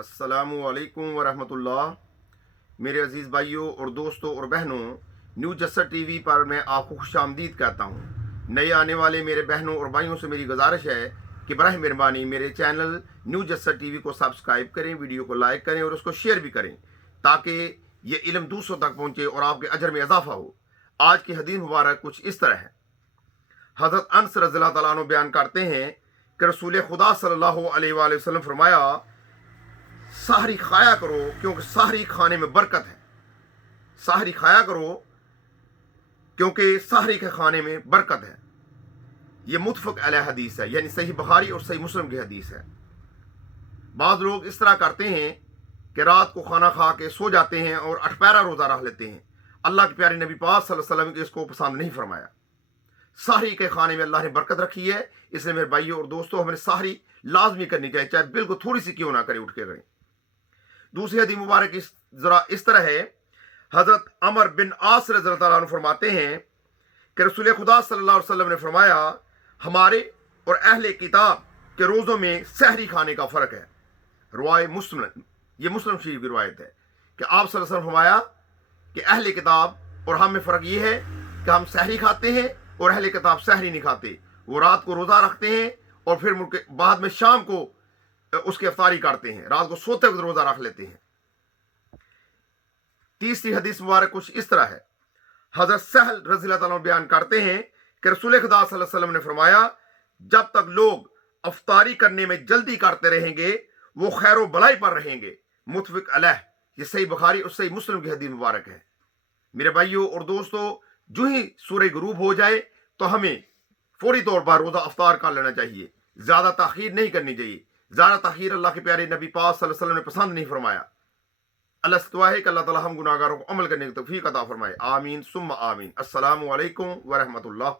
अस्सलामु अलैकुम वरहमतुल्लाह। मेरे अज़ीज़ भाइयों और दोस्तों और बहनों, न्यू जस्सर टीवी पर मैं आपको खुशामदीद कहता हूँ। नए आने वाले मेरे बहनों और भाइयों से मेरी गुजारिश है कि बराह मेहरबानी मेरे चैनल न्यू जस्सर टीवी को सब्सक्राइब करें, वीडियो को लाइक करें और उसको शेयर भी करें ताकि ये इल्म दूसरों तक पहुँचे और आपके अजर में इजाफा हो। आज की हदीस मुबारक कुछ इस तरह है। हज़रत अनस रज़ियल्लाहु तआला अन्हु बयान करते हैं कि रसूल खुदा सल्लल्लाहु अलैहि वसल्लम फरमाया, सहरी खाया करो क्योंकि सहरी खाने में बरकत है। सहरी खाया करो क्योंकि सहरी के खाने में बरकत है। ये मुतफ़क़ अलैह हदीस है, यानी सही बुखारी और सही मुस्लिम की हदीस है। बाज़ लोग इस तरह करते हैं कि रात को खाना खा के सो जाते हैं और अठपहरा रोज़ा रख लेते हैं। अल्लाह के प्यारे नबी पाक सल्लल्लाहु अलैहि वसल्लम के इसको पसंद नहीं फरमाया। सहरी के खाने में अल्लाह ने बरकत रखी है, इसलिए मेरे भाइयों और दोस्तों हमें सहरी लाजमी करनी चाहिए, चाहे बिल्कुल थोड़ी सी क्यों ना करें, उठ के करें। दूसरी हदीस मुबारक इस तरह है। हजरत अमर बिन आस रज़ियल्लाहु अन्हु फरमाते हैं कि रसूल खुदा सल्लल्लाहु अलैहि वसल्लम ने फरमाया, हमारे और अहले किताब के रोज़ों में सहरी खाने का फ़र्क है। रवाए मुस्लिम, ये मुस्लिम शरीफ की रवायत है कि आप सल्लल्लाहु अलैहि वसल्लम फरमाया कि अहले किताब और हम में फ़र्क ये है कि हम सहरी खाते हैं और अहले किताब सहरी नहीं खाते। वो रात को रोज़ा रखते हैं और फिर बाद में शाम को उसकी इफ्तारी करते हैं, रात को सोते वक्त रोज़ा रख लेते हैं। तीसरी हदीस मुबारक कुछ इस तरह है। हज़रत सहल रज़ियल्लाहु अन्हु बयान करते हैं कि रसूल खुदा सल्लल्लाहु अलैहि वसल्लम ने फरमाया, जब तक लोग इफ्तारी करने में जल्दी करते रहेंगे वो खैर व भलाई पर रहेंगे। मुतफ़क़ अलैह, ये सही बुखारी और सही मुस्लिम की हदीस मुबारक है। मेरे भाइयों और दोस्तों, जो ही सूरज गुरूब हो जाए तो हमें फौरी तौर पर रोज़ा इफ्तार कर लेना चाहिए, ज़्यादा ताख़ीर नहीं करनी चाहिए। ज़्यादा ताख़ीर अल्लाह के प्यारे नबी पाक सल्लल्लाहु अलैहि वसल्लम ने पसंद नहीं फरमाया। अल्लाह से दुआ है कि अल्लाह ताला हम गुनाहगारों को अमल करने की तौफ़ीक़ अता फरमाए। आमीन सुम्मा आमीन। अस्सलामु अलैकुम व रहमतुल्लाह।